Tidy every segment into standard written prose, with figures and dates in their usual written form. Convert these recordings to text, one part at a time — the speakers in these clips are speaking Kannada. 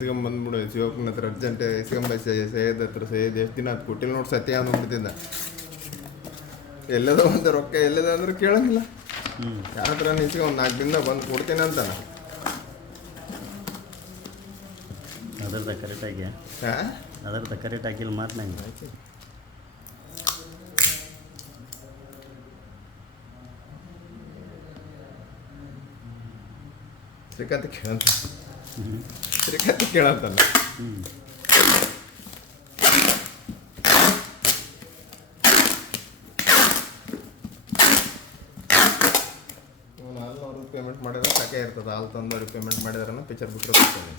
ಬಂದ್ಬಿಡು ಶಿವಪ್ಪನ ಹತ್ರ ಅರ್ಜೆಂಟ್ ಇಸ್ಕೊಂಬ ಸೈಯದ್ ಹತ್ರ ಸೈಯದ್ ಎಷ್ಟು ದಿನ ಅದು ಕೊಟ್ಟಿಲ್ಲ ನೋಡಿ ಸತ್ಯ ಅಂದ್ಬಿಡ್ತಿದ್ದ. ಎಲ್ಲದ ಒಂದು ರೊಕ್ಕ ಎಲ್ಲದ ಅಂದ್ರೆ ಕೇಳಂಗಿಲ್ಲ. ಯಾರ ಹತ್ರ ನಿಂತ್ಕೊಂಡು ಒಂದು 4 ದಿನದಾಗ ಬಂದು ಕೊಡ್ತೀನಿ ಅಂತಾನ. ಅದರದ ಕರೆಕ್ಟಾಗಿ ಅದರದ ಕರೆಕ್ಟ್ ಆಗಿಲ್ಲ ಮಾತನಾಡಿ ಶ್ರೀಕಾಂತ್ ಕೇಳಂತ ಶ್ರೀಕಾಂತ್ ಕೇಳಂತಾನ. ಹಾಲು ಪೇಮೆಂಟ್ ಮಾಡಿದ್ರೆ ಸಾಕೇ ಇರ್ತದೆ. ಹಾಲು ತಂದವ್ರಿಗೆ ಪೇಮೆಂಟ್ ಮಾಡಿದ್ರೆ ಪಿಕ್ಚರ್ ಬಿಟ್ಟರೆ ಬರ್ತಾನೆ.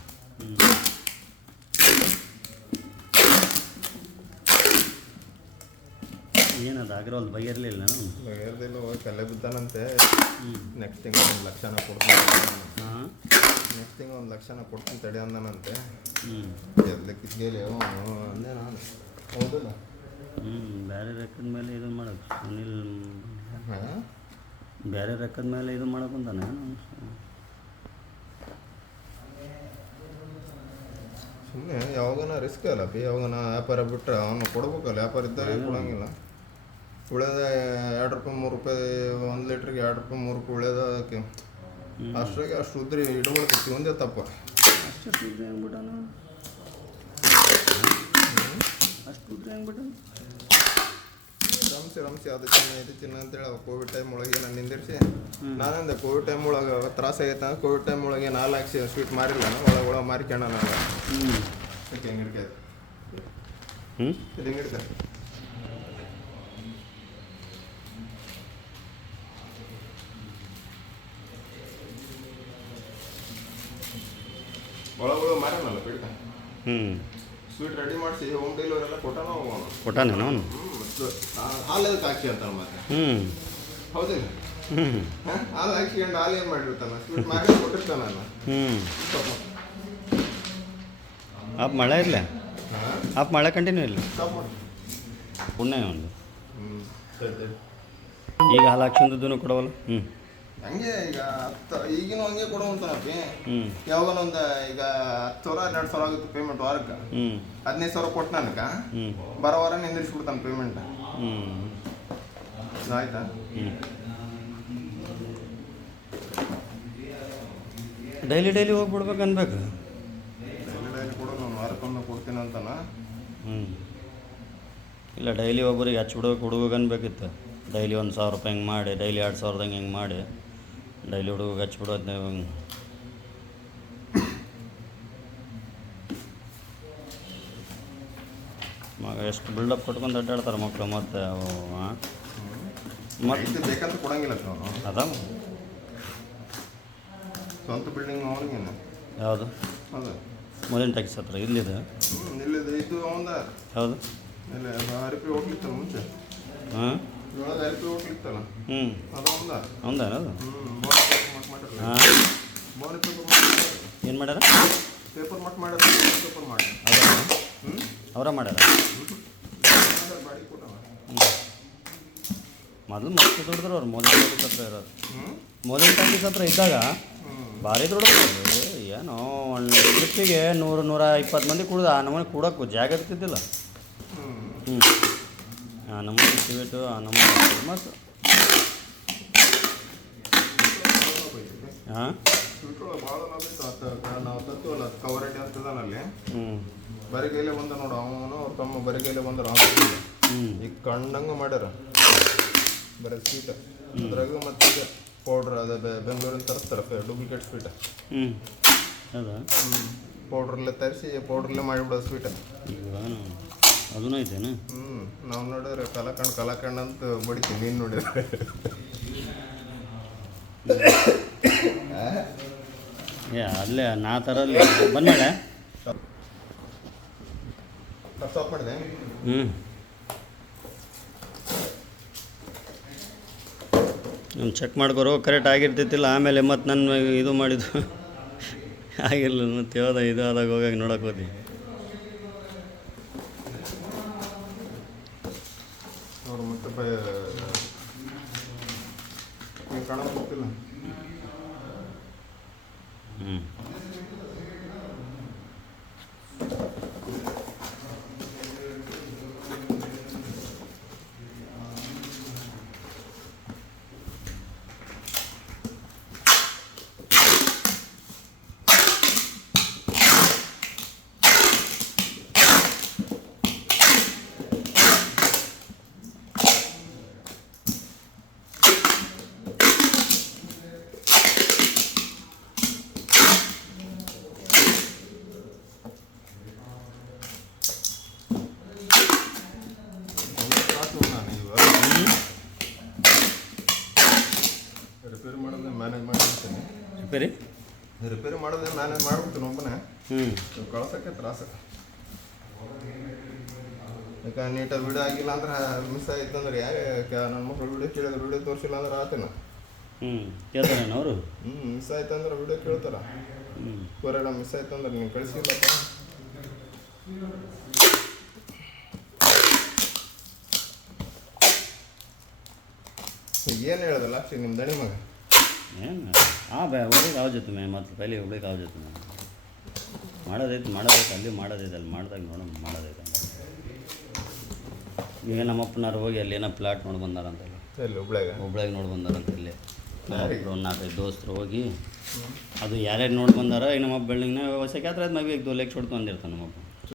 ಏನದು ಆಗಿರೋದು ಬಗೆಯಿರಲಿಲ್ಲ ನಾನು ಬಗೆಯಿರಲಿಲ್ಲ. ಹೋಗಿ ಕಲ್ಲೆ ಬಿದ್ದಾನಂತೆ. ನೆಕ್ಸ್ಟ್ ತಿಂಗಳು 1 ಲಕ್ಷನ ಕೊಡ್ತೀನಿ. ನೆಕ್ಸ್ಟ್ ತಿಂಗಳು 1 ಲಕ್ಷನ ಕೊಡ್ತೀನಿ ತಡೆ ಅಂದನಂತೆ. ಎದ್ಲಕ್ಕಿದ್ಗೇಲಿ ಅಂದೆ ನಾನು. ಹೌದಲ್ಲ? ಬೇರೆ ಲೆಕ್ಕದ ಮೇಲೆ ಇದನ್ನು ಮಾಡೋದು ಸುನಿಲ್ ಬೇರೆ ಲೆಕ್ಕದ ಮೇಲೆ ಇದು ಮಾಡೋಕ್ಕಂತಾನೆ. ಸುಮ್ಮನೆ ಯಾವಾಗನ ರಿಸ್ಕ್ ಅಲ್ಲ ಬಿ. ಯಾವಾಗನ ವ್ಯಾಪಾರ ಬಿಟ್ಟರೆ ಅವನು ಕೊಡ್ಬೇಕಲ್ಲ. ವ್ಯಾಪಾರ ಇದ್ದಾಗ ಕೊಡೋಂಗಿಲ್ಲ. ಉಳಿದ 2 ರೂಪಾಯಿ 3 ರೂಪಾಯಿ 1 ಲೀಟ್ರಿಗೆ 2 ರೂಪಾಯಿ 3 ರೂಪಾಯಿ ಉಳಿಯೋದು. ಅದಕ್ಕೆ ಅಷ್ಟಾಗಿ ಅಷ್ಟು ಉದ್ರಿ ಇಟ್ಕೊಳ್ತಿರ್ತೀವಿ. ಒಂದೇ ತಪ್ಪ ಅಷ್ಟು ಉದ್ರಿ ಹೆಂಗ್ಬಿಟ್ಟಾನು ಅಷ್ಟು ಉದ್ರಿ ಹೆಂಗ್ಬಿಟ್ಟಾನು ರಮ್ಸಿ ಅದು ಚಿನ್ನ ಇದು ಚಿನ್ನ ಅಂತೇಳಿ ಅವಾಗ ಕೋವಿಡ್ ಟೈಮ್ ಒಳಗೆ ನಾನು ನಿಂದಿರಿಸಿ ನಾನಂದೆ ಕೋವಿಡ್ ಟೈಮ್ ಒಳಗೆ ತ್ರಾಸ ಆಗೈತೆ. ಕೋವಿಡ್ ಟೈಮ್ ಒಳಗೆ 4 ಲಕ್ಷ ಸ್ವೀಟ್ ಮಾರಿಲ್ಲ ಒಳಗೆ ಮಾರಿಕೋಣ ನಾನು. ಹೆಂಗಿಡ್ಕೆ ಇದು ಹಿಂಗಿಡ್ತೆ ಒಳಗೆ ಮಾರೋಣಲ್ಲ ಬಿಡ್ತ. ಸ್ವೀಟ್ ರೆಡಿ ಮಾಡಿಸಿ ಹೋಮ್ ಡೆಲಿವರಿ ಎಲ್ಲ ಕೊಟ್ಟಾನೆ ಅವನು. ಹಾಲು ಅದಕ್ಕೆ ಹಾಕಿ ಅಂತಾನೆ ಮತ್ತೆ. ಹೌದಿಲ್ಲ? ಹಾಲು ಹಾಕಿಕೊಂಡು ಹಾಲು ಏನು ಮಾಡಿರ್ತಾನೆ? ಸ್ವೀಟ್ ಮಾಡಿ ಕೊಟ್ಟಿರ್ತಾನೆ ನಾನು. ಆಪ್ ಮಳೆ ಇರಲಿ ಆಪ್ ಮಳೆ ಕಂಟಿನ್ಯೂ ಇಲ್ಲ ಪುಣ್ಯ ಒಂದು. ಈಗ ಹಾಲು ಹಾಕ್ಸಂದೂ ಕೊಡವಲ್ಲ. ಹಂಗೆ ಈಗ ಈಗಿನ ಹಂಗೆ ಕೊಡುವಂತನಪ್ಪಿ. ಯಾವಾಗ ಒಂದು ಈಗ 10,000 12,000 ಆಗುತ್ತೆ ಪೇಮೆಂಟ್ ವಾರಕ್ಕೆ. 15,000 ಕೊಟ್ಟು ನನಗೆ ಬರೋ ವಾರ ನಿಂದಿರಿಸ್ಬಿಡ್ತಾನೆ ಪೇಮೆಂಟ್. ಆಯ್ತಾ? ಡೈಲಿ ಹೋಗ್ಬಿಡ್ಬೇಕು ಅನ್ಬೇಕು. ಡೈಲಿ ಕೊಡು ನಾನು ವಾರಕ್ಕೊಮ್ಮೆ ಕೊಡ್ತೀನಿ ಅಂತಾನ. ಇಲ್ಲ ಡೈಲಿ ಒಬ್ಬರಿಗೆ ಹಚ್ಬಿಡ್ಬೇಕು ಹುಡುಗ ಅನ್ಬೇಕಿತ್ತು. ಡೈಲಿ 1,000 ರೂಪಾಯಿ ಹಿಂಗೆ ಮಾಡಿ ಡೈಲಿ 2,000ದಂಗೆ ಹಿಂಗೆ ಮಾಡಿ ಡೈಲಿ ಹುಡುಗ ಹಚ್ಬಿಡೋದು ನೀವು. ಮಗ ಎಷ್ಟು ಬಿಲ್ಡಪ್ ಕೊಟ್ಕೊಂಡು ಅಡ್ಡಾಡ್ತಾರೆ ಮಕ್ಕಳು. ಮತ್ತು ಮತ್ತೆ ಬೇಕಂತ ಕೊಡಂಗಿಲ್ಲ ಅದ ಸ್ವಂತ ಬಿಲ್ಡಿಂಗ್ ಅವನಿಗೇನು ಯಾವುದು ಅದು ಮೊದಲಿನ ಟ್ಯಾಕ್ಸ್ ಹತ್ರ ಇಲ್ಲಿದೆ. ಇಲ್ಲಿದೆ ಇದು ಅವಂದ. ಹೌದು ಇಲ್ಲ ಅರಿಪಿ ಹೋಗ್ಲಿತ್ತಲ್ಲ ಮುಂಚೆ. ಇವಾಗ ಅರಿಪಿ ಹೋಗ್ಲಿತ್ತಲ್ಲ ಅದು ಅವಂದ. ಹೌದೇನದು? ಏನು ಮಾಡ್ಯಾರ? ಪೇಪರ್ ಮಟ್ ಮಾಡ್ಯಾರ. ಪೇಪರ್ ಮಾಡಿ ಅವರ ಮಾಡ್ಯಾರ. ಮೊದಲು ಮಸ್ತ್ ದುಡಿದ್ರು ಅವ್ರು ಮೊದಲಿನ ಟ್ಯಾಕ್ಸ್ ಹತ್ರ ಇರೋದು. ಮೊದಲಿನ ಟ್ಯಾಕ್ಸ್ ಹತ್ರ ಇದ್ದಾಗ ಭಾರಿ ದುಡಿದ್ರು. ಏನೋ ಒಂದು ಟ್ರಿಪ್ಪಿಗೆ 100-120 ಮಂದಿ ಕುಡ್ದು ಆ ನಮ್ಮನೆ ಕೂಡೋಕ್ಕೂ ಜಾಗ ಇರ್ತಿದ್ದಿಲ್ಲ. ಆ ನಮ್ಮನೆ ಸ್ವೀಟು ಆ ನಮ್ಮನೆ ಮತ್ತು ಹಾಂ ಭಾಳ ನಾವು ತತ್ವಲ್ಲ ಕವರೆಡ್ಡಿ ಅಂತದಾನಲ್ಲಿ ಬರಿಗೈಲೆ ಬಂದ ನೋಡು. ಅವನು ಅವ್ರ ತಮ್ಮ ಬರಿಗೈಲೆ ಬಂದರು. ಈಗ ಕಂಡಂಗೆ ಮಾಡ್ಯಾರ ಬರೀ ಸ್ವೀಟ್. ಅದ್ರಾಗ ಮತ್ತು ಈಗ ಪೌಡ್ರ್ ಅದು ಬೆಂಗಳೂರಿನ ತರಿಸ್ತಾರೆ ಡೂಪ್ಲಿಕೇಟ್ ಸ್ವೀಟ್. ಹೌದಾ? ಪೌಡ್ರಲ್ಲೇ ತರಿಸಿ ಪೌಡ್ರಲ್ಲೇ ಮಾಡಿಬಿಡೋದು ಸ್ವೀಟ್. ಅದೂ ಐತೇನು? ನಾವು ನೋಡಿದ್ರೆ ಕಲಾಕಂಡ್ ಅಂತ ಬಡಿತೀವಿ. ನೀನು ನೋಡಿದ್ರೆ ಅಲ್ಲೇ ನಾ ತರಲ್ಲಿ ಬಂದ್ಮೇಲೆ ಸ್ಟಾಪ್ ಮಾಡಿದೆ. ಚೆಕ್ ಮಾಡ್ಕೊರೋ ಕರೆಕ್ಟ್ ಆಗಿರ್ತೈತಿಲ್ಲ. ಆಮೇಲೆ ಮತ್ತು ನನ್ನ ಇದು ಮಾಡಿದ್ದು ಆಗಿರಲಿಲ್ಲ. ಮತ್ತು ಯಾವ್ದು ಇದು ಆದಾಗ ಹೋಗಾಗ ನೋಡೋಕೆ ಹೋದಿ. ಅವರು ಮತ್ತೆ ಕಾಣೋದಿಲ್ಲ. ರಿಪೇರಿ ಮಾಡೋದೇ ನಾನೇ ಮಾಡ್ಬಿಡ್ತೀನಿ ಒಬ್ಬನೇ. ಹ್ಞೂ ಕಳ್ಸೋಕ್ಕೆ ತ್ರಾಸ. ಯಾಕೆ ನೀಟಾಗಿ ವಿಡಿಯೋ ಆಗಿಲ್ಲ ಅಂದ್ರೆ ಮಿಸ್ ಆಯ್ತಂದ್ರೆ ಯಾರೇ ನನ್ನ ಮಕ್ಕಳು ವಿಡಿಯೋ ಕೇಳಿದ್ರೆ ವಿಡಿಯೋ ತೋರಿಸಿಲ್ಲ ಅಂದ್ರೆ ಆತೇನ. ಕೇಳ್ತಾರೇನು ಅವರು? ಮಿಸ್ ಆಯ್ತಂದ್ರೆ ವಿಡಿಯೋ ಕೇಳ್ತಾರ. ಕೊರೆಡ ಮಿಸ್ ಆಯ್ತಂದ್ರೆ ನೀನು ಕಳಿಸಿಲ್ಲಪ್ಪ. ಏನು ಹೇಳ್ದೆ ಲಾಸ್ಟಿಗೆ ನಿಮ್ಮ ದಣಿ ಮಗ? ಏನು ಹುಬ್ಳಿಗೆ ಯಾವ ಜೊತೆ ಮತ್ತು ಪೈಲಿ ಹುಬ್ಳಿಗೆ ಯಾವ ಜೊತೆ ಮಾಡೋದೈತೆ ಅಲ್ಲಿ ಮಾಡೋದೈತೆ ಅಲ್ಲಿ ಮಾಡಿದಾಗ ನೋಡೋಣ ಮಾಡೋದೈತೆ ಅಂತ. ಈಗ ನಮ್ಮಪ್ಪನಾರು ಹೋಗಿ ಅಲ್ಲಿ ಏನೋ ಪ್ಲಾಟ್ ನೋಡಿ ಬಂದಾರಂತೆಲ್ಲ. ಎಲ್ಲಿ ಹುಬ್ಳ್ಯಾಗ ನೋಡಿ ಬಂದಾರಂತ ಇಲ್ಲಿ ಒಂದು 4-5 ದೋಸ್ತರು ಹೋಗಿ ಅದು ಯಾರ್ಯಾರು ನೋಡಿ ಬಂದಾರ. ಈಗ ನಮ್ಮಪ್ಪ ಬಿಲ್ಡಿಂಗ್ನ ಹೊಸ ಯಾತ್ರೆ ಅದು ಮಗ 2 ಲಕ್ಷ ಹೊಡ್ಕೊಂಡಿರ್ತಾನೆ ನಮ್ಮಪ್ಪ.